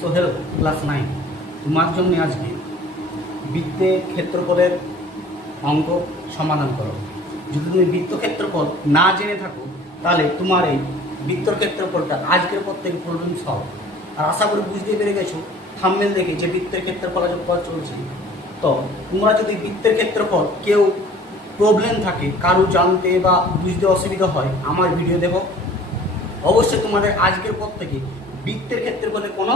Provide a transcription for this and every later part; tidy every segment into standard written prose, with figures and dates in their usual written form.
So hello class 9 তোমার জন্য আজকে বৃত্তের ক্ষেত্রফলের অঙ্ক সমাধান করো। যদি তুমি বৃত্ত ক্ষেত্রফল না জেনে থাকো তাহলে তোমার এই বৃত্তর ক্ষেত্রফলটা আজকের পর থেকে প্রবলেম সলভ। আর আশা করি বুঝতে পেরে গেছো থাম্বনেল দেখে যে বৃত্তের ক্ষেত্রফল আজ করা চলছে। তো তোমরা যদি বৃত্তের ক্ষেত্রফল কেউ প্রবলেম থাকে, কারো জানতে বা বুঝতে অসুবিধা হয়, আমার ভিডিও দেখো। অবশ্যই তোমাদের আজকের পর থেকে বৃত্তের ক্ষেত্রফলে কোনো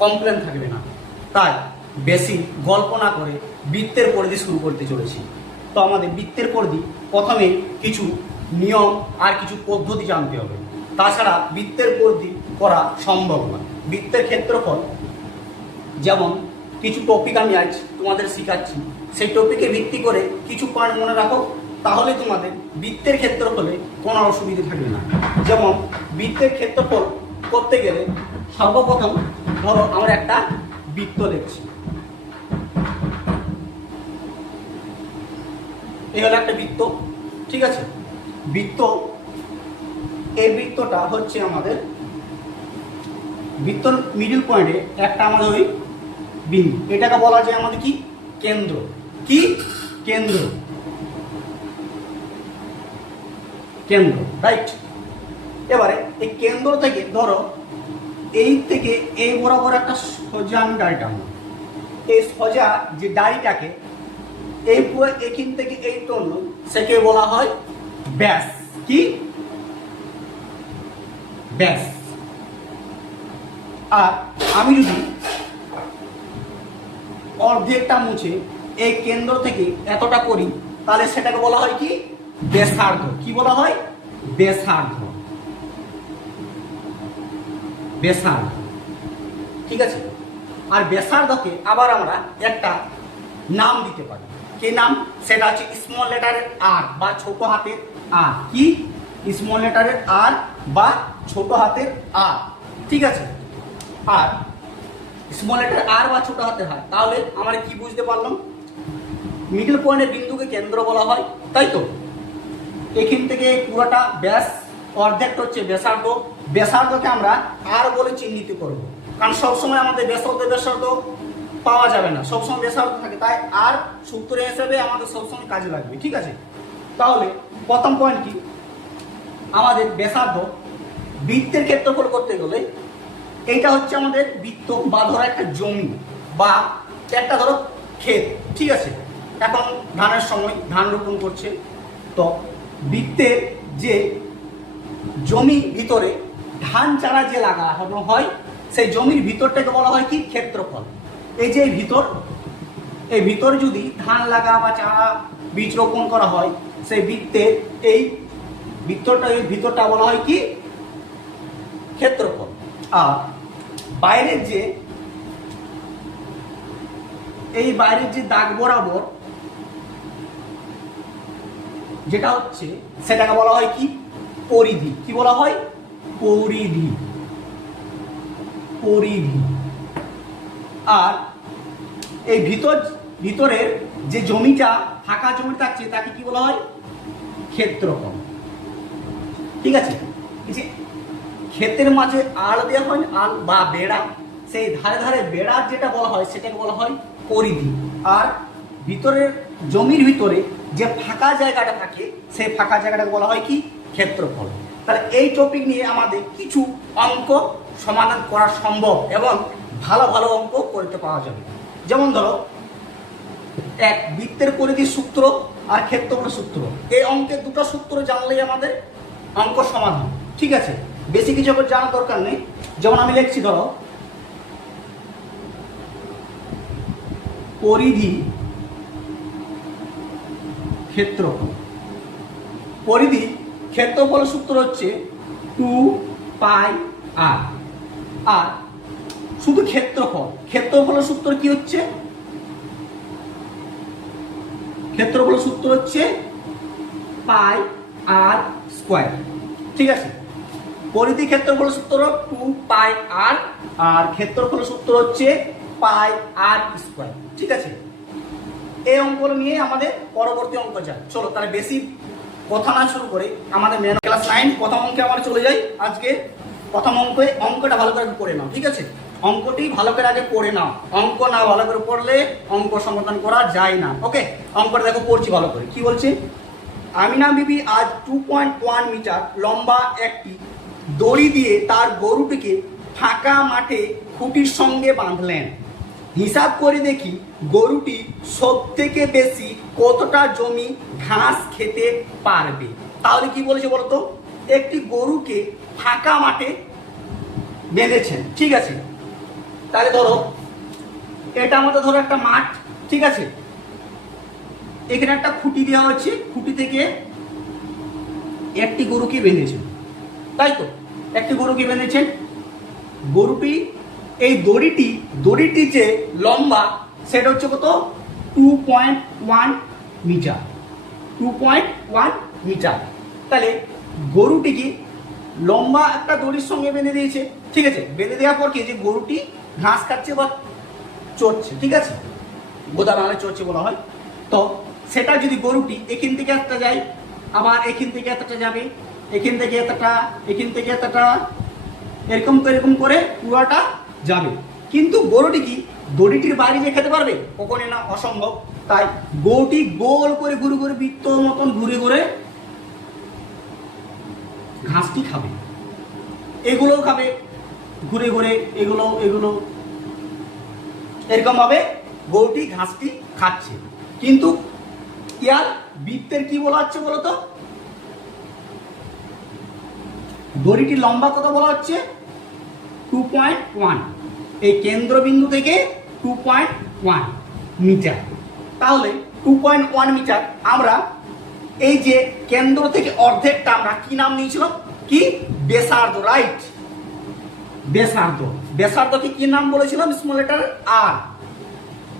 কমপ্লেন থাকবে না। তাই বেশি গল্প না করে বৃত্তের পরিধি শুরু করতে চলেছি। তো আমাদের বৃত্তের পরিধি প্রথমে কিছু নিয়ম আর কিছু পদ্ধতি জানতে হবে, তাছাড়া বৃত্তের পরিধি করা সম্ভব নয়। বৃত্তের ক্ষেত্রফল যেমন কিছু টপিক আমি আজ তোমাদের শেখাচ্ছি, সেই টপিকে ভিত্তি করে কিছু পয়েন্ট মনে রাখো, তাহলে তোমাদের বৃত্তের ক্ষেত্রফলে কোনো অসুবিধা থাকবে না। যেমন বৃত্তের ক্ষেত্রফল করতে গেলে সর্বপ্রথম ধরো আমরা একটা বৃত্ত লিখছি। এই হলো একটা বৃত্ত, ঠিক আছে। বৃত্ত, এই বৃত্তটা হচ্ছে আমাদের বৃত্তর মিডল পয়েন্টে একটা আমাদের ওই বিন্দু, এটাকে বলা যায় আমাদের কি কেন্দ্র। কি কেন্দ্র, কেন্দ্র, রাইট। এবারে এই কেন্দ্র থেকে ধরো এই থেকে এই বরাবর একটা সোজা আমি ডাড়ি টানবো। এই সোজা যে ডাড়িটাকে এই পুরো এখান থেকে এই টানলো, সেকে বলা হয় ব্যাস। কি ব্যাস। আর আমি যদি অর্ধেকটা মুছে এই কেন্দ্র থেকে এতটা করি, তাহলে সেটাকে বলা হয় কি ব্যাসার্ধ। কি বলা হয়? ব্যাসার্ধ। ব্যাসার্ধ, ঠিক আছে। আর ব্যাসার্ধকে আবার আমরা একটা নাম দিতে পারি। কি নাম? সেটা হচ্ছে স্মল লেটারের আর বা ছোট হাতের আর। কি স্মল লেটারের আর বা ছোট হাতের আর, ঠিক আছে। আর স্মল লেটার আর বা ছোট হাতের আর, তাহলে আমরা কি বুঝতে পারলাম? মিডল পয়েন্টের বিন্দুকে কেন্দ্র বলা হয়, তাই তো। এখান থেকে পুরোটা ব্যাস, অর্ধেকটা হচ্ছে ব্যাসার্ধ। ব্যাসার্ধকে আমরা আর বলে চিহ্নিত করব, কারণ সবসময় আমাদের ব্যাসার্ধ পাওয়া যাবে না, সবসময় ব্যাসার্ধ থাকে, তাই আর সূত্র হিসেবে আমাদের সবসময় কাজে লাগবে, ঠিক আছে। তাহলে প্রথম পয়েন্ট কি, আমাদের ব্যাসার্ধ বৃত্তের ক্ষেত্রফল করতে গেলে এইটা হচ্ছে আমাদের বৃত্ত বা ধরো একটা জমি বা একটা ধরো ক্ষেত, ঠিক আছে। এখন ধানের সময় ধান রোপণ করছে, তো বৃত্তের যে জমির ভিতরে ধান চারা যে লাগানো হয়, সেই জমির ভিতরটাকে বলা হয় কি ক্ষেত্রফল। এই যে ভিতর, এই ভিতরে যদি ধান লাগা বা চারা বীজ রোপণ করা হয়, সেই বৃত্তের এই ভিতরটা বলা হয় কি ক্ষেত্রফল। আর বাইরের যে এই বাইরের যে দাগ বরাবর যেটা হচ্ছে, সেটাকে বলা হয় কি পরিধি। কি বলা হয়? পরিধি। পরিধি। আর এই ভিতরের যে জমিটা ফাঁকা জমি থাকছে, তাকে কি বলা হয়? ক্ষেত্রফল, ঠিক আছে। ক্ষেতের মাঝে আল দেওয়া হয়, আল বা বেড়া, সেই ধারে ধারে বেড়ার যেটা বলা হয় সেটাকে বলা হয় পরিধি। আর ভিতরের জমির ভিতরে যে ফাঁকা জায়গাটা থাকে, সেই ফাঁকা জায়গাটাকে বলা হয় কি ক্ষেত্রফল। তাহলে এই টপিক নিয়ে আমাদের কিছু অঙ্ক সমাধান করা সম্ভব এবং ভালো ভালো অঙ্ক করতে পাওয়া যাবে। যেমন ধরো এক বৃত্তের পরিধির সূত্র আর ক্ষেত্রফলের সূত্র, এই অঙ্কের দুটো সূত্র জানলেই আমাদের অঙ্ক সমাধান, ঠিক আছে। বেশি কিছু জানার দরকার নেই। যেমন আমি লিখছি ধরো পরিধি ক্ষেত্রফল। পরিধি ক্ষেত্রফলের সূত্র হচ্ছে 2πr। আর শুধু ক্ষেত্রফলের সূত্র কি হচ্ছে? ক্ষেত্রফলের সূত্র হচ্ছে πr², ঠিক আছে। পরিধি ক্ষেত্রফলের সূত্র 2πr আর ক্ষেত্রফলের সূত্র হচ্ছে πr², ঠিক আছে। এই অঙ্কগুলো নিয়ে আমাদের পরবর্তী অঙ্ক যায়। চলো তাহলে বেশি কথা না শুরু করে আমাদের ক্লাস 9 প্রথম অঙ্কে আমরা চলে যাই। আজকে প্রথম অঙ্কটা ভালো করে নাও, ঠিক আছে। অঙ্কটি ভালো করে আগে পড়ে নাও, অঙ্ক না ভালো করে পড়লে অঙ্ক সমাধান করা যায় না। ওকে, অঙ্কটা দেখো পড়ছি ভালো করে। কি বলছে? আমিনা বিবি আজ 2.1 মিটার লম্বা একটি দড়ি দিয়ে তার গরুটিকে ফাঁকা মাঠে খুঁটির সঙ্গে বাঁধলেন। হিসাব করে দেখি গরুটি সব থেকে বেশি কতটা জমি ঘাস খেতে পারবে। তাহলে কি বলেছে বলতো? একটি গরুকে ফাঁকা মাঠে বেঁধেছেন, ঠিক আছে? তাহলে ধরো এটা আমাদের ধরো একটা মাঠ, ঠিক আছে? এখানে একটা খুঁটি দেওয়া হচ্ছে, খুঁটি থেকে একটি গরুকে বেঁধেছেন, তাই তো? একটি গরুকে বেঁধেছেন। গরুটি এই দড়িটি যে লম্বা সেটা হচ্ছে কত? 2.1 মিটার। 2.1 মিটার। তাহলে গরুটি কি লম্বা একটা দড়ির সঙ্গে বেঁধে দিয়েছে, ঠিক আছে? বেঁধে দেওয়ার পর কি যে গরুটি ঘাস খাচ্ছে বা চড়ছে, ঠিক আছে? গোদা বাংলায় চড়ছে বলা হয়। তো সেটা যদি গরুটি এখান থেকে একটা যায়, আবার এখান থেকে এতটা যাবে, এখান থেকে এতটা, এখান থেকে এতটা, এরকম করে পুরোটা যাবে। কিন্তু গরুটি কি দড়িটির বাইরে যে খেতে পারবে? কখনোই না, অসম্ভব। তাই গরুটি গোল করে ঘুরে ঘুরে বৃত্ত মতন ঘুরে ঘুরে ঘাসটি খাবে, এগুলোও খাবে ঘুরে ঘুরে, এগুলো এরকম ভাবে গরুটি ঘাসটি খাচ্ছে। কিন্তু ইয়ার বৃত্তের কি বলা হচ্ছে বলতো? দড়িটি লম্বা কত বলা হচ্ছে? 2.1। এই কেন্দ্রবিন্দু থেকে 2.1 মিটার। তাহলে 2.1 মিটার আমরা এই যে কেন্দ্র থেকে অর্ধেকটা আমরা কি নাম নিয়েছিলাম? কি? ব্যাসার্ধ, রাইট? ব্যাসার্ধকে কি নাম বলেছিলাম? স্মল লেটার আর।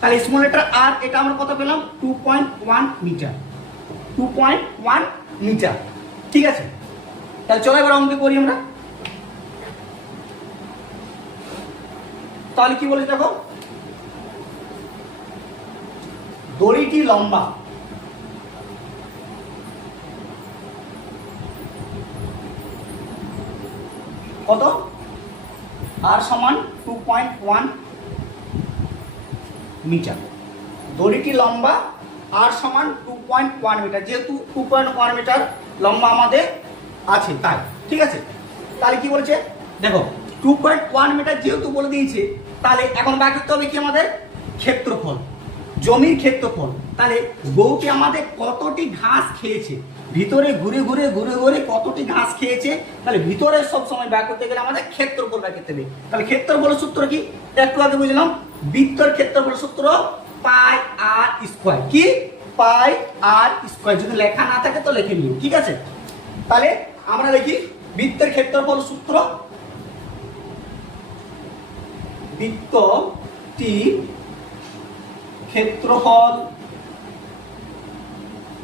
তাহলে স্মল লেটার আর এটা আমরা কত পেলাম? 2.1 মিটার। 2.1 মিটার, ঠিক আছে? তাহলে চলো এবার অঙ্কে করি আমরা। তাহলে কি বলেছে দেখো, দড়িটি লম্বা কত? আর সমান 2.1 মিটার। দড়িটি লম্বা আর সমান 2.1 মিটার। যেহেতু 2.1 মিটার লম্বা আমাদের আছে তাই, ঠিক আছে? তাহলে কি বলছে দেখো, 2.1 মিটার যেহেতু বলে দিয়েছে, তাহলে এখন বাকি করতে হবে কি আমাদের? ক্ষেত্রফল, জমির ক্ষেত্রফল। তাহলে গরুটি আমাদের কতটি ঘাস খেয়েছে, ভিতরে ঘুরে ঘুরে কতটি ঘাস খেয়েছে, তাহলে ভিতরে সব সময় ব্যাক করতে গেলে আমাদের ক্ষেত্রফল ব্যাক করতে হবে। তাহলে ক্ষেত্রফলের সূত্র কি? একটু আগে বুঝলাম, বৃত্তের ক্ষেত্রফলের সূত্র পাই আর স্কয়ার। কি? পাই আর স্কয়ার। যদি লেখা না থাকে তো লিখে নিও, ঠিক আছে? তাহলে আমরা দেখি বৃত্তের ক্ষেত্রফল সূত্র।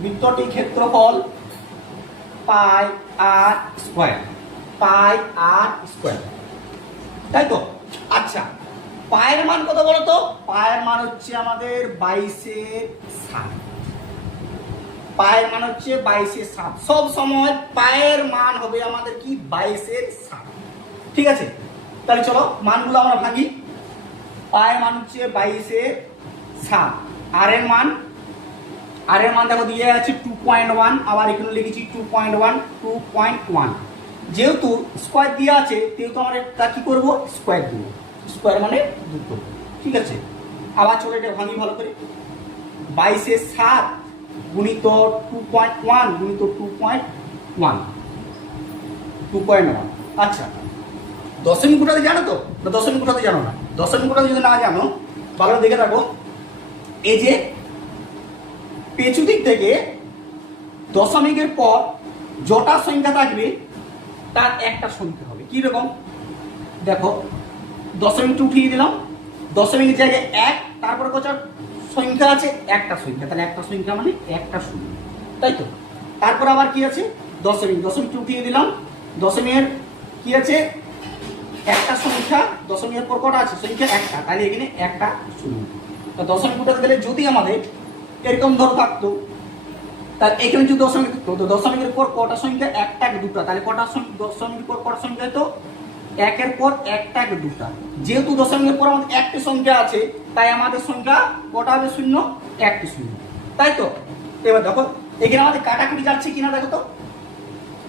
বৃত্তটি ক্ষেত্রফল পাই আর স্কয়ার, পাই আর স্কয়ার, তাই তো? আচ্ছা, পায়ের মান কত বলো তো? পায়ের মান হচ্ছে আমাদের 22/7। পায়ের মান হচ্ছে 22/7। সব সময় পায়ের মান হবে আমাদের কি? 22/7, ঠিক আছে? তাহলে চলো মানগুলো আমরা ভাঙি। পায়ের মান হচ্ছে 22/7। আর এর মান দেখো দিয়ে আছে 2.1, আবার এখানে লিখেছি 2.1। যেহেতু স্কয়ার দিয়ে আছে সেহেতু আমরা তা কি করবো? স্কয়ার দিব। স্কয়ার মানে 2, ঠিক আছে? আবার চলে এটা ভাঙি ভালো করে। 22/7 গুণিত 2.1 গুণিত 2.1। আচ্ছা, দশমিক কোটাতে জানো তো? দশমিক কোটাতে জানো না? দশমিক কোটাতে যদি না জানো ভালো দেখে রাখো। এই যে পেছু দিক থেকে দশমিকের পর যটা সংখ্যা থাকবে তার একটা সংখ্যা হবে। কি রকম দেখো, দশমিকটা উঠিয়ে দিলাম, দশমিকের জায়গায় 1, তারপরে কত সংখ্যা আছে? একটা সংখ্যা। তাহলে একটা সংখ্যা মানে একটা শূন্য, তাই তো? তারপর আবার কি আছে? দশমিকটা উঠিয়ে দিলাম, দশমিকের কি আছে? একটা সংখ্যা। দশমিকের পর কটা আছে? সংখ্যা একটা। তাহলে এখানে একটা শূন্য। তা দশমিক উঠাতে গেলে যদি আমাদের এরকম ধর থাকতো, তাহলে এখানে যদি দশমিক থাকতো, তো দশমিকের পর কটা সংখ্যা? একটা, দুটা। তাহলে কটা দশমিকের পর কটা সংখ্যা হতো? একের পর একটা দুটা, যেহেতু দশমিকের পর আমাদের একটি সংখ্যা আছে তাই আমাদের সংখ্যা কটা হবে? শূন্য, একটি শূন্য, তাই তো? এবার দেখো এখানে আমাদের কাটাকুটি যাচ্ছে কিনা দেখো তো।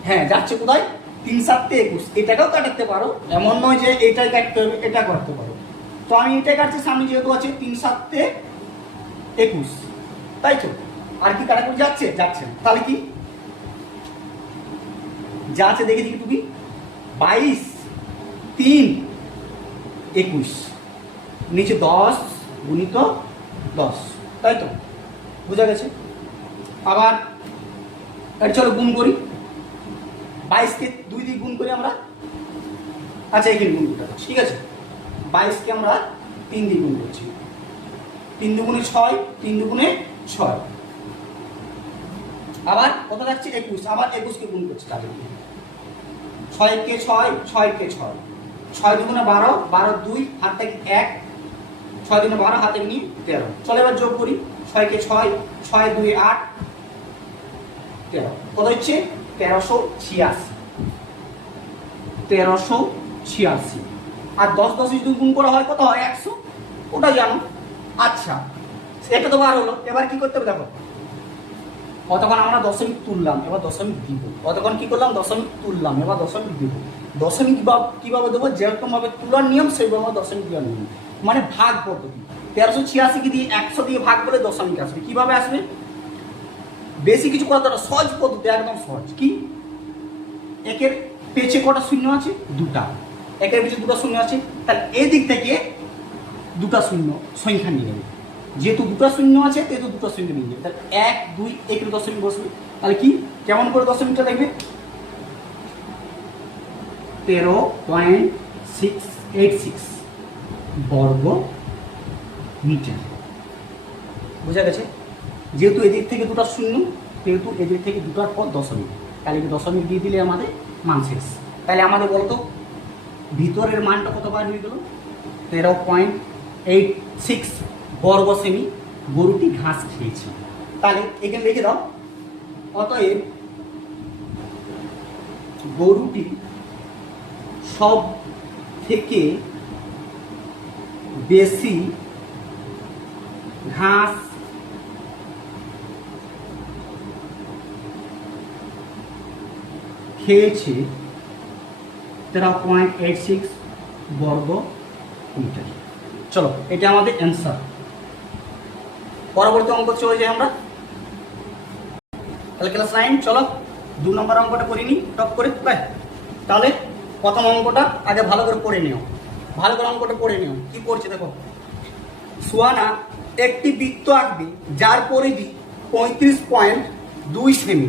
হ্যাঁ যাচ্ছে, কোথায়? 3 7 21, এটাকেও কাটাতে পারো, এমন নয় যে এটাই কাটতে হবে, এটা করতে পারো। তো আমি এটাই কাটছি, সামনে যেহেতু আছে 3 7 21, তাই তো? আর কি কাটাকুটি যাচ্ছে? যাচ্ছে না। তাহলে কি যা আছে দেখে দিকে তুমি, 22 3 21, নিচে 10 গুণিত 10, তাই তো? বোঝা গেছে? আবার এটা চলো গুণ করি, 22কে 2 দিয়ে গুণ করি আমরা। আচ্ছা এখানে গুণ করতে হবে, ঠিক আছে? 22কে আমরা 3 দিয়ে গুণ করছি, 3 দুগুণে 6, 3 দুগুণে 6, আবার কত যাচ্ছে? 21, আবার 21কে গুণ করছি, তাহলে 6 কে 6, 6 কে 6, 6 দুগুণে 12, 12 2 হাত থেকে 1, 6 দুগুণে 12 হাতে নিয়ে 13। চলো এবার যোগ করি, 6 কে 6, 6 2 8, 13, কত হচ্ছে? 1386, 1386। আর 10 10 যদি গুণ করা হয় কত হয়? 100, ওটা জানো। আচ্ছা এটা তো বার হলো, এবার কি করতে হবে দেখো, কতক্ষণ আমরা দশমিক তুললাম, এবার দশমিক দিব। কতক্ষণ কি করলাম? দশমিক তুললাম, এবার দশমিক দিব। দশমিক কিভাবে দেবো? যেরকম ভাবে তোলার নিয়ম সেইভাবে আমরা দশমিক দেওয়ার নিয়ম, মানে ভাগ পদ্ধতি। 1386 দিয়ে 100 দিয়ে ভাগ করলে দশমিক আসবে। কিভাবে আসবে? বেশি কিছু করা দরকার, সহজ পদ্ধতি, একদম সহজ। কি? একের পেছে কটা শূন্য আছে? দুটা। একের পিছনে দুটো শূন্য আছে, তাহলে এই দিক থেকে দুটা শূন্য সংখ্যা নিয়ে নেবে। যেহেতু দুটো শূন্য আছে সেহেতু দুটো শূন্য নিয়ে যাবে, তাহলে 1 2 এখানে দশমিক বসবে। তাহলে কি কেমন করে দশমিকটা দেখবে? 13.686 বর্গ মিটার। বোঝা গেছে? যেহেতু এদিক থেকে দুটো শূন্য সেহেতু এদিক থেকে দুটার পর দশমিক, তাহলে দশমিক দিয়ে দিলে আমাদের মান শেষ। তাহলে আমাদের বলতো ভিতরের মানটা কত বার হয়ে গেল? 13.86 বর্গ সেমি। গরুটি ঘাস খেয়েছে, তাহলে এখানে লিখে দাও, অতএব গরুটি সব থেকে বেশি ঘাস খেয়েছে 13.86 বর্গ মিটার। চলো এটা আমাদের অ্যান্সার। পরবর্তী অঙ্ক চলে যাই আমরা। তাহলে ক্লাস 9 চলো 2 নম্বর অঙ্কটা করে নিই টপ করে। তাহলে প্রথম অঙ্কটা আগে ভালো করে পড়ে নিও, ভালো করে অঙ্কটা পড়ে নিও। কি পড়ছে দেখো, সুহানা একটি বৃত্ত আঁকবে যার পরিধি 35.2 সেমি।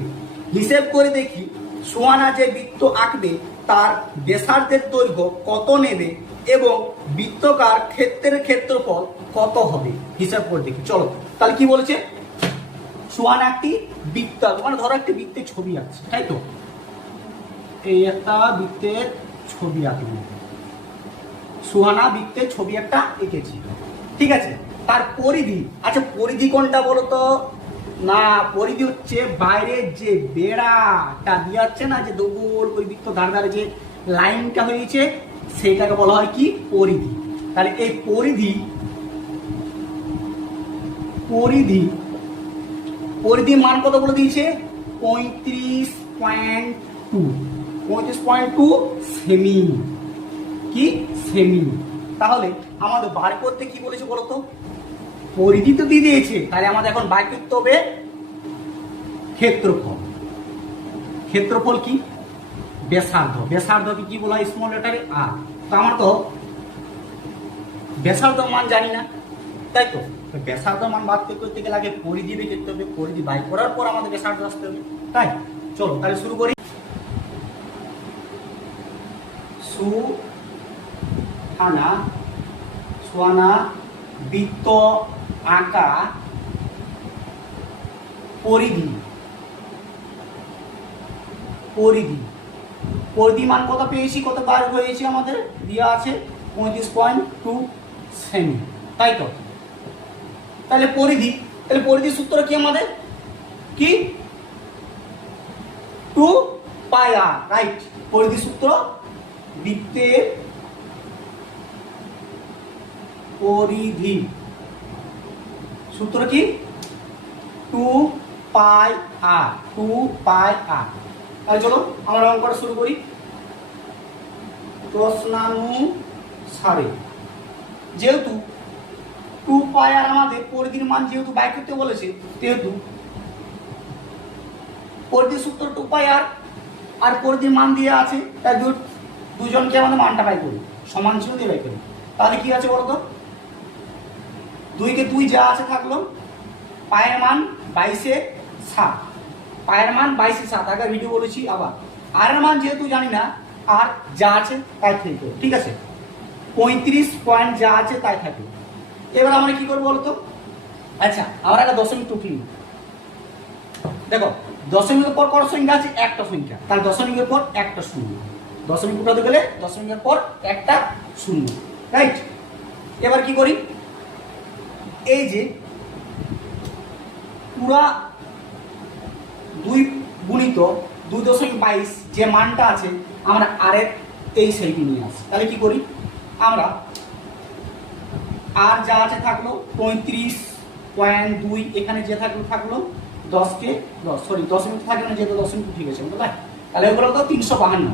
হিসেব করে দেখি সুহানা যে বৃত্ত আঁকবে তার ব্যাসার্ধের দৈর্ঘ্য কত নেবে এবং বৃত্তকার ক্ষেত্রের ক্ষেত্রফল কত হবে, হিসাব করে দেখি। চলো তাহলে কি বলেছে, সুহানা একটি বৃত্ত, মানে ধরো একটি বৃত্তের ছবি আছে, তাই তো? এই একটা বৃত্তের ছবি আঁকবে, সুহানা বৃত্তের ছবি একটা এঁকেছি, ঠিক আছে? তার পরিধি, আচ্ছা পরিধি কোনটা বলো তো? না, পরিধি হচ্ছে বাইরের যে বেড়াটা দিয়ে যাচ্ছে না, যে দোগোল করে বৃত্ত ধারে ধারে যে লাইনটা হয়েছে সেটাকে বলা হয় কি? পরিধি। তাহলে এই পরিধি মান কত বলে দিয়েছে? 35.2 সেমি। কি? সেমি। তাহলে আমাদের বার করতে কি বলেছে বলতো? পরিধি তো দিয়ে দিয়েছে, তাহলে আমাদের এখন বার করতে হবে ক্ষেত্রফল। ক্ষেত্রফল কি? ব্যাসার্ধ। ব্যাসার্ধকে কি বলা হয়? স্মল লেটারে আর। তো আমার তো ব্যাসার্ধ মান জানি না, তাই তো? ব্যাসার্ধ মান বার করতে গেলে আগে পরিধি বের করতে হবে, পরিধি বাই করার পর আমাদের ব্যাসার্ধ আসতে হবে, তাই? চলো তাহলে শুরু করি। সুহানা বৃত্ত আঁকা পরিধি মান কত পেয়েছি? কত বার হয়েছে আমাদের দেওয়া আছে? 35.2 সেমি, তাই তো? তাহলে পরিধির সূত্র কি আমাদের? কি? 2 পাই আর, রাইট? পরিধির সূত্র বৃত্তের পরিধি সূত্র কি 2 পাই আর 2 পাই আর। তাহলে চলো আমরা অঙ্কটা শুরু করি। প্রশ্নানুসারে যেহেতু 2 পাই আর আমাদের পরিধির মান যেহেতু বাই করতে বলেছে, যেহেতু পরিধির সূত্র 2 পাই আর পরিধির মান দিয়ে আছে, তাই দুজনকে আমাদের মানটা বাই করি, সমান ছিল দিয়ে বাই করি। তাহলে কি আছে বলতো, 2 কে 2 যা আছে থাকলো, পায়ের মান 22/7, পায়ের মান 22/7, আগে ভিডিও বলেছি। আবার আর এর মান যেহেতু জানি না, আর যা আছে তাই থাকবে, ঠিক আছে, 35 পয়েন্ট যা আছে তাই থাকবে। এবার আমরা কি করবো বলতো, আচ্ছা আমরা একটা দশমিক টুকলি, দেখো দশমিকের পর কত সংখ্যা আছে, একটা সংখ্যা, তাহলে দশমিকের পর একটা শূন্য, দশমিক উঠাতে গেলে দশমিকের পর একটা শূন্য, রাইট। এবার কি করি, এই যে পুরা 2 গুণিত 2.22 যে মানটা আছে, আমরা আরের এই সাইডে নিয়ে আসি। তাহলে কি করি, আমরা আর যা আছে থাকলো 35.2, এখানে যে থাকলো 10কে 10, সরি দশমিক থাকলো না, যেহেতু দশমিক উঠে গেছে, বুঝলে, তাহলে ওগুলো তো 352।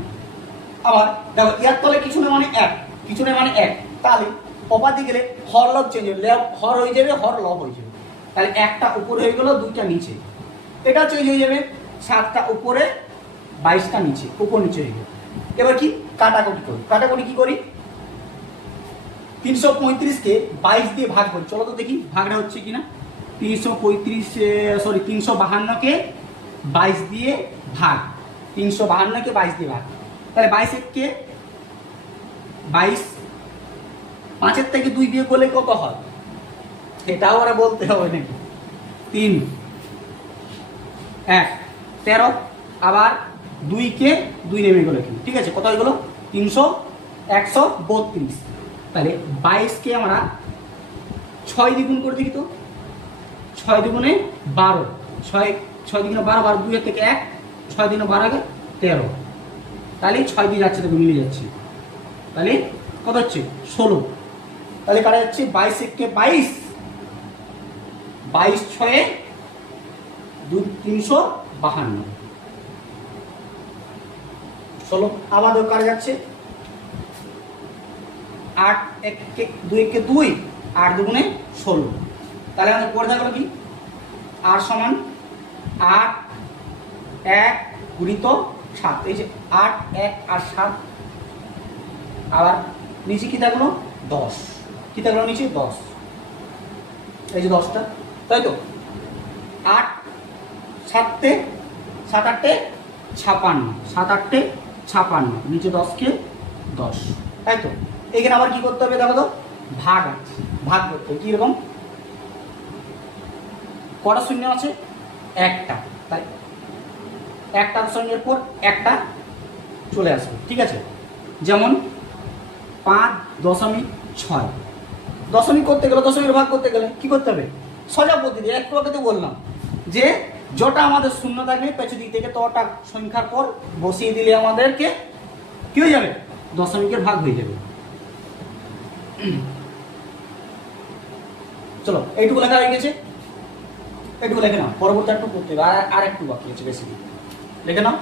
আবার দেখো ইয়ার তলে কিছু না মানে 1, কিছু না মানে 1, তাহলে অপাদি গেলে হর লব চেঞ্জ হয়ে হর হয়ে যাবে, হর লব হয়ে যাবে, তাহলে একটা উপরে হয়ে গেল, 2টা নিচে, এটা চেঞ্জ হয়ে যাবে, 7টা উপরে 22টা নিচে, উপর নিচে হয়ে গেল। এবার কি কাটাকুটি করি, কাটাকুটি কি করি, 335কে 22 দিয়ে ভাগ করি, চলো তো দেখি ভাগটা হচ্ছে কিনা। 352কে 22 দিয়ে ভাগ, 352কে 22 দিয়ে ভাগ, তাহলে 22 5-এর থেকে 2 দিয়ে করলে কত হয়, এটাও ওরা বলতে হবে নাকি, 3 1 13, আবার 2কে 2 নেমে গেলো, ঠিক আছে, কত হয়ে গেলো 132। তাহলে 22কে আমরা 6 দ্বিগুণ করে দেখি তো, 6 দ্বিগুণে 12, 6 দ্বিগুণে 12, 12 2 থেকে 1, 6 দ্বিগুণে 12 আগে 13, তাহলে 6 দিয়ে যাচ্ছে, দেখো মিলে যাচ্ছে, তাহলে কত হচ্ছে 16, তাহলে কাটা যাচ্ছে 22 22, 22 6 352, 16, আবার কাটা যাচ্ছে 8 2 2, 8 2 16, তাহলে আমাদের পড়ে থাকলো কি, আর সমান 8 1 গুণিত 7, এই যে 8 1 আর 7, আবার নিচে কি থাকলো 10, কি থাকলো নিচে 10, এই যে 10টা, তাই তো 8 7 8 56, 7 8 56, নিচে 10কে 10, তাই তো। এখানে আবার কি করতে হবে দেখো তো, ভাগ আছে, ভাগ করতে হবে কিরকম, কটা শূন্য আছে, একটা, তাই একটা শূন্যের পর একটা চলে আসবে, ঠিক আছে, যেমন 5.6, দশমিক করতে গেলে, দশমিকের ভাগ করতে গেলে কি করতে হবে, সোজা পদ্ধতি, একটু আগে তো বললাম যে যটা আমাদের শূন্য থাকবে পেছু দিক থেকে তটা সংখ্যার পর বসিয়ে দিলে আমাদেরকে কি হয়ে যাবে, দশমিকের ভাগ হয়ে যাবে। চলো এইটুকু লেখা হয়ে গেছে, এইটুকু লেখে নাও, পরবর্তী একটু করতে হবে, আর একটু বাকি আছে, বেশি লিখে নাও।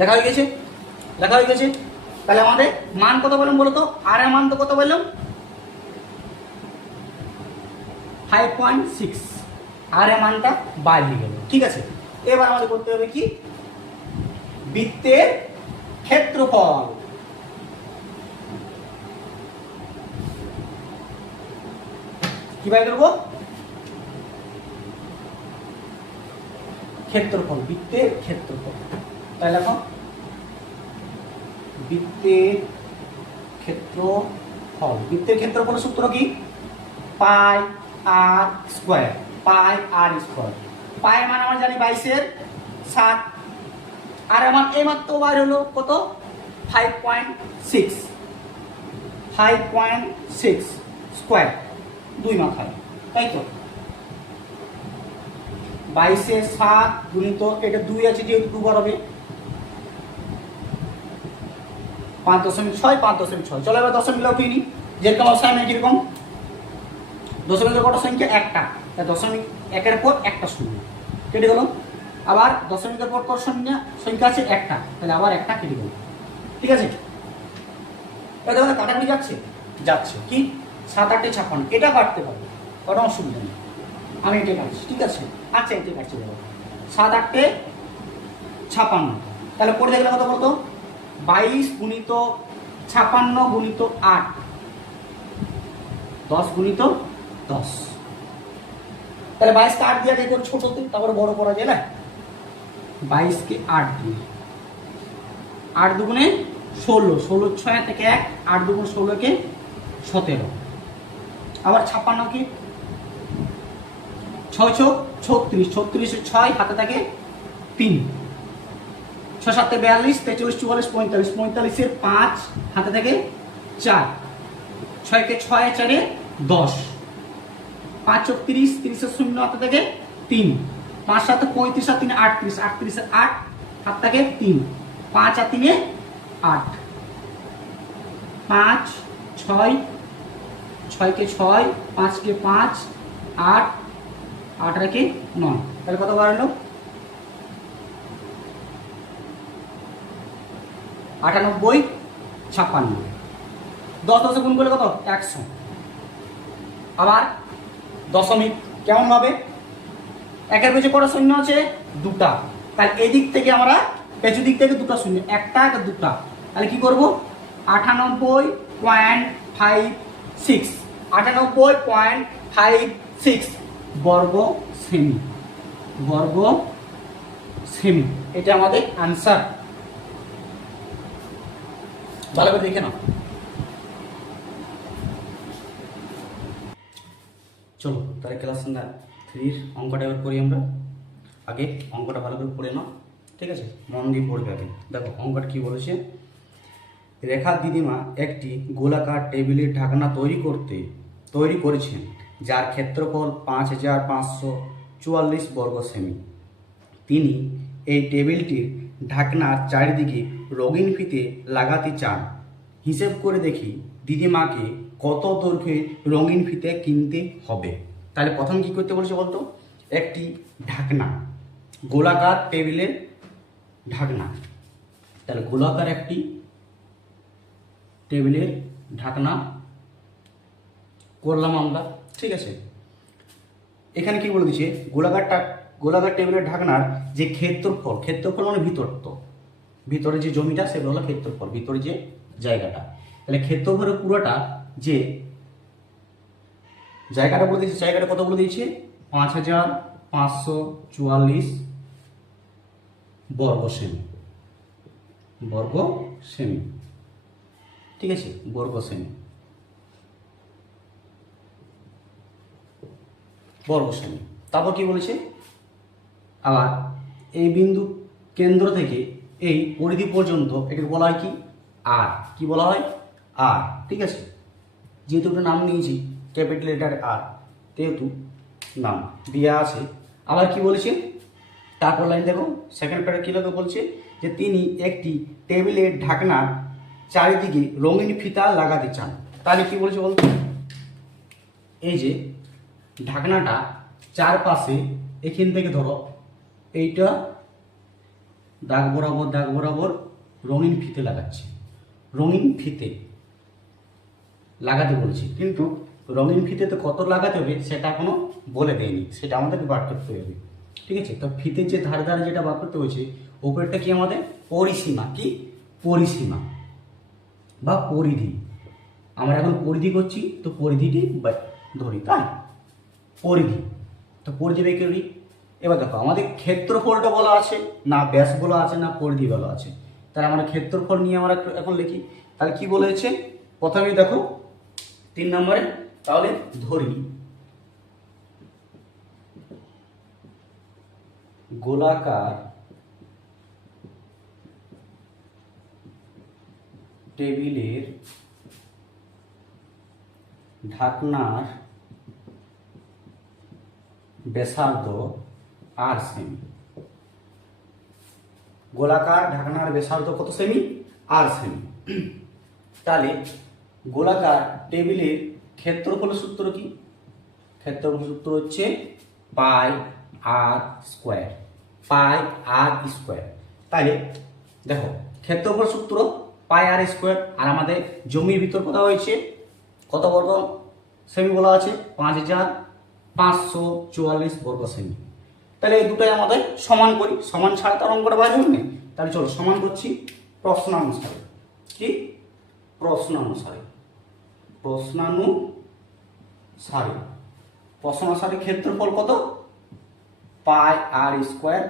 লেখা হয়ে গেছে, লেখা হয়ে গেছে, তাহলে আমাদের মান কত বললাম বলো তো, আর এর মান তো কত বললাম 5.6, আর এর মানটা বাইরে গেল, ঠিক আছে। এবার আমাদের করতে হবে কি, বৃত্তের ক্ষেত্রফল, কি বাই করবো, ক্ষেত্রফল, বৃত্তের ক্ষেত্রফল, তাই লেখো বৃত্তের ক্ষেত্রফল, বৃত্তের ক্ষেত্রফলের সূত্র কি, পাই আর স্কয়ার, পাই আর স্কয়ার, পাই মানে আমরা জানি 22/7, আর আমার এই মাত্র বাইর হলো কত 5.6 5.6 স্কোয়ার, 2 মাথায়, তাই তো 22 7 গুণিত এটা 2 আছে যেহেতু 2 বার হবে 5.6 5.6। চলো এবার দশমিক উঠিয়ে নিই, যেরকম অসাইনমেন্ট এরকম দশমিকের কটা সংখ্যা একটা, তাই দশমিক একের পর একটা শূন্য কেটে গেল। আবার দশমিকের পর কত সংখ্যা আছে একটা, তাহলে আবার একটা কেটে গেল। ঠিক আছে, এটা দেখো কাটাকাটি যাচ্ছে যাচ্ছে কি 7 8 56, এটা কাটতে পারবে, কোনো অসুবিধা নেই, আমি এটা কাটছি। ঠিক আছে, আচ্ছা এটা কাটছি দেখো 7 8 56, তাহলে করে দেখলে কত বলতো 22 গুণিত 56 গুণিত 8, 10 গুণিত 10, তাহলে 22 কে 8 দিয়ে আগে করে ছোটতে তারপরে বড় করা যায় না। 22 কে 8 দিয়ে 8 দুগুণে 16, 16 6 থেকে 1, 8 দুগুণ 16 কে 17, আবার 56 কে 6 6 36, 36 6 হাতে থাকে 3, 6 7 42 43 44 45, 45 এর 5 হাতে থাকে 4, 6 কে 6 4 10, 5 4 30, 30 এর 0 হাতে থাকে 3, 5 7 35 আর 3 38, 38 এর 8 হাতে থাকে 3, 5 আর 3 8, 5 6 6 কে 6, 5 কে 5, 8 8 রেখে 9, তাহলে কত বার হলো 98 56, 10 10 গুণ করলে কত 100। আবার দশমিক কেমন হবে, একের পেছনে কটা শূন্য আছে দুটা, তাহলে এই দিক থেকে আমরা পেছু দিক থেকে দুটো শূন্য, একটা আর দুটা, তাহলে কি করব 98.56 98.56 বর্গ সেমি, বর্গ সেমি, এটা আমাদের আনসার। ভালো করে দেখে নাও। চলো তাহলে ক্লাস 3 অঙ্কটা এবার করি আমরা। আগে অঙ্কটা ভালো করে পড়ে নাও, ঠিক আছে, মন দিয়ে পড়বে আগে। দেখো অঙ্কটা কি বলেছে, রেখা দিদিমা একটি গোলাকার টেবিলের ঢাকনা তৈরি করেছেন, যার ক্ষেত্রফল 5544 বর্গ সেমি। তিনি এই টেবিলটির ঢাকনার চারিদিকে রঙিন ফিতে লাগাতে চান। হিসেব করে দেখি দিদিমাকে কত দৈর্ঘ্যের রঙিন ফিতে কিনতে হবে। তাহলে প্রথম কি করতে বলছে বলতো, একটি ঢাকনা, গোলাকার টেবিলের ঢাকনা, তাহলে গোলাকার একটি টেবিলের ঢাকনা করলাম আমরা। ঠিক আছে, এখানে কি বলে দিচ্ছে, গোলাকার টেবিলের ঢাকনার যে ক্ষেত্রফল মানে ভিতরে যে জমিটা সেটা হলো ক্ষেত্রফল, ভিতরে যে জায়গাটা, তাহলে ক্ষেত্রফলের পুরোটা যে জায়গাটা বলে দিয়েছে, জায়গাটা কত বলে দিয়েছে 5544 বর্গ সেমি, বর্গ সেমি। ঠিক আছে, বর্গ সেমি, বর্গ সেমি। তারপর কি বলেছে, আবার এই বিন্দু কেন্দ্র থেকে এই পরিধি পর্যন্ত এটাকে বলা হয় কি আর, কি বলা হয় আর। ঠিক আছে, যেহেতু একটা নাম নিয়েছি ক্যাপিটাল লেটার আর, যেহেতু নাম দেওয়া আছে। আবার কি বলেছে, তারপর লাইন দেখো সেকেন্ড প্যারা কি লোকে বলছে যে তিনি একটি টেবিলের ঢাকনার চারিদিকে রঙিন ফিতা লাগাতে চান। তাহলে কি বলছে বলতো, এই যে ঢাকনাটা চারপাশে এখান থেকে ধরো এইটা দাগ বরাবর রঙিন ফিতে লাগাচ্ছে, রঙিন ফিতে লাগাতে বলছি, কিন্তু রঙিন ফিতেতে কত লাগাতে হবে সেটা এখনো বলে দেয়নি, সেটা আমাদেরকে বার করতে হবে। ঠিক আছে, তো ফিতের যে ধারে ধারে যেটা বার করতে হয়েছে, উপরেরটা কি আমাদের পরিসীমা, কি পরিসীমা বা পরিধি। আমরা এখন পরিধি করছি, তো পরিধিটি ধরি, তাই পরিধি, তো পরিধি বের করি। এবার দেখো আমাদের ক্ষেত্রফলটা বলা আছে না, ব্যাস বলা আছে না, পরিধি বলা আছে, তাহলে আমরা ক্ষেত্রফল নিয়ে আমরা এখন লিখি। তাহলে কি বলেছে, প্রথমে দেখো 3 নম্বরে, তাহলে ধরি গোলাকার টেবিলের ঢাকনার ব্যাসার্ধ আর সেমি। গোলাকার ঢাকনার ব্যাসার্ধ কত সেমি? আর সেমি। তাহলে গোলাকার টেবিলের ক্ষেত্রফলের সূত্র কি? ক্ষেত্রফলের সূত্র হচ্ছে পাই আর স্কোয়ার, পাই আর স্কোয়ার। তাহলে দেখো ক্ষেত্রফল সূত্র পাই আর স্কোয়ার, আর আমাদের জমির ভিতর কথা হয়েছে কত বর্গ সেমি বলা আছে? 5544 বর্গ সেমি। তাহলে এই দুটাই আমাদের সমান করি, সমান ছাড়া তার অঙ্কটা বার হবে না। তাহলে চলো সমান করছি প্রশ্নানুসারে। কি? প্রশ্নানুসারে, প্রশ্নানুসারে, প্রশ্নানুসারে ক্ষেত্রফল কত? পাই আর স্কোয়ার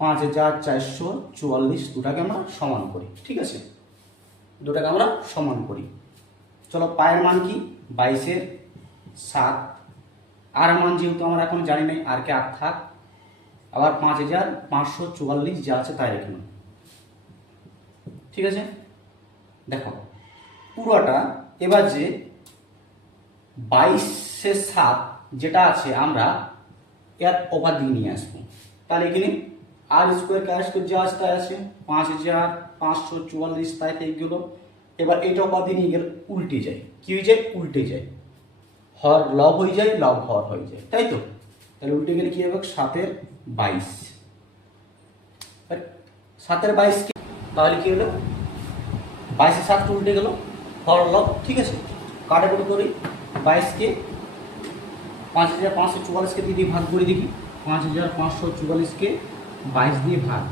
5444, দুটাকে আমরা সমান করি। ঠিক আছে, দুটাকে আমরা সমান করি। চলো পায়ের মান কি? 22/7। আর মান যেহেতু আমরা এখন জানি নাই, আর কে আর থাক, আবার 5544 যা আছে তাই রেখে নাও। ঠিক আছে, দেখো পুরোটা এবার যে 22/7 যেটা আছে আমরা এর ওপার দিকে নিয়ে আসবো। তাহলে এখানে আর স্কোয়ার কে আর স্কোয়ার যা আছে তাই আছে, 5544 তাই থেকে গেল। এবার এইটা ওপার দিয়ে নিয়ে গেলে উল্টে যায়। কি হয়ে যায়? উল্টে যায়। হর লব হয়ে যায়, লব হর হয়ে যায়, তাই তো? তাহলে উল্টে গেলে কি হবে? 7/22। 7/22 কি? তাহলে কি হলো? 22/7 উল্টে গেল, হর লব। ঠিক আছে, কাটাকুটি করি। 22 কে 5544 কে দিয়ে ভাগ করে দেখি। 5544 কে 22 দিয়ে ভাগ।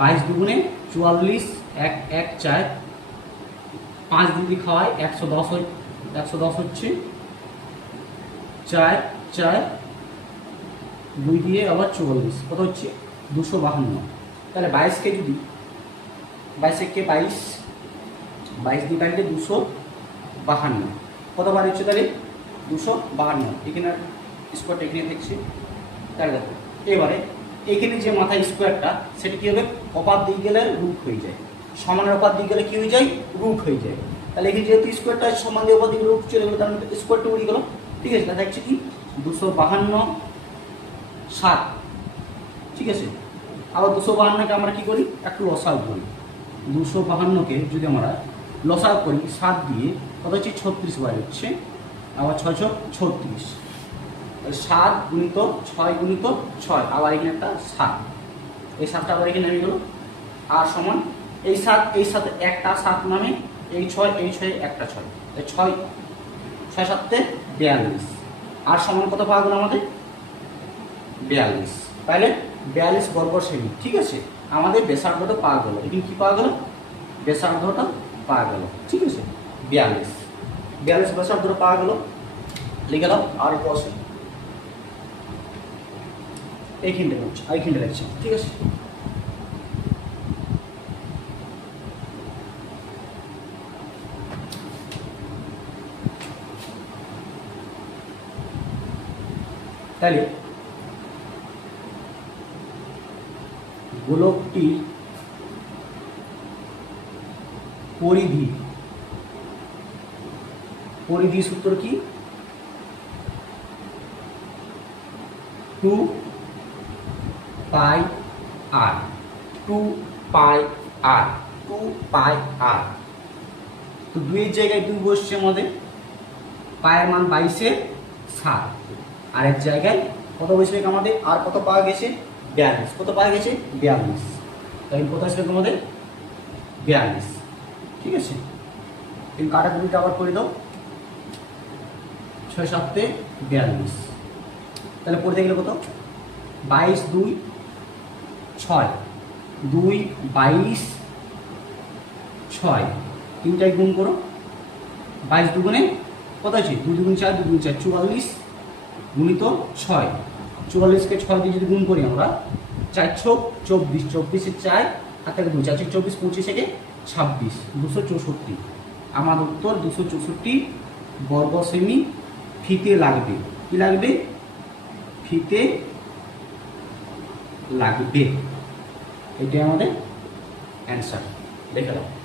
22 দুগুণে 44, 1 1 4, 5 দিয়ে খাওয়ায় 110 হয়। 110 হচ্ছে 4 4, 2 দিয়ে আবার 44, কত হচ্ছে? 252। তাহলে 22 কে যদি 22 কে 22 দিয়ে কাটলে 252, কত বার হচ্ছে? তাহলে 252। এখানে স্কোয়ারটা এখানে দেখছি। তাহলে দেখো এবারে এখানে যে মাথায় স্কোয়ারটা সেটা কি হবে? অপার দিকে গেলে রুট হয়ে যায়, সমানের অপার দিকে গেলে কি হয়ে যায়? রুট হয়ে যায়। তাহলে এখানে যেহেতু স্কোয়ারটা সমান দিয়ে অপার দিকে রুট চলে গেলো, তার মধ্যে স্কোয়ারটা উড়ে গেলো। ঠিক আছে, তাহলে দেখছি কি 252/7। ঠিক আছে, আবার 252কে আমরা কি করি? একটু লসাগু করি। 252কে যদি আমরা লসাগু করি 7 দিয়ে, কত হচ্ছে? 36 বার হচ্ছে। আবার 6 6 36, 7 গুণিত 6 গুণিত 6, আবার এখানে একটা 7, এই 7টা আবার এখানে নেমে গেল। আর সমান এই 7, এই সাথে একটা 7 নামে, এই 6, এই 6 একটা 6, 6 6 7 42। আর সমান কত পাওয়া গেল আমাদের? 42। তাহলে 42 বর্গ সেমি। ঠিক আছে, আমাদের ব্যাসার্ধটা পাওয়া গেল। এখানে কি পাওয়া গেল? ব্যাসার্ধটা পাওয়া গেল। ঠিক আছে, 42 ব্যাসার্ধটা পাওয়া গেল। লিখে দাও আর বসে এইখানটা করছি, এইখানটা লিখছি। ঠিক আছে, তাহলে গোলকটির পরিধি সূত্র কি? 2 পাই আর, 2 পাই আর, 2 পাই আর। তো 2 এর জায়গায় 2 বসছে আমাদের। পায়ের মান 22/7, আর এর জায়গায় কত বসবে আমাদের? আর কত পাওয়া গেছে? 42। কত পাওয়া গেছে? 42। তাই কত আসবে তোমাদের? 42। ঠিক আছে, তুমি কাটাকুটিটা আবার করে দাও। 6 7 42, তাহলে পড়তে গেলে কত? 22 2 6, 2 22 6, তিনটায় গুণ করো। 22 দুগুণে কত আছে? 2 2 4, 2 2 4, 44 গুণিত 6। 44কে 6 দিয়ে যদি গুণ করি আমরা, 4 6 24, 24 4 হাত থেকে 2, 4 24, 25 থেকে 26, 264। আমার উত্তর 264 বর্গ সেমি ফিতে লাগবে। কি লাগবে? ফিতে লাগবে। এটাই আমাদের অ্যান্সার। লিখে দাও।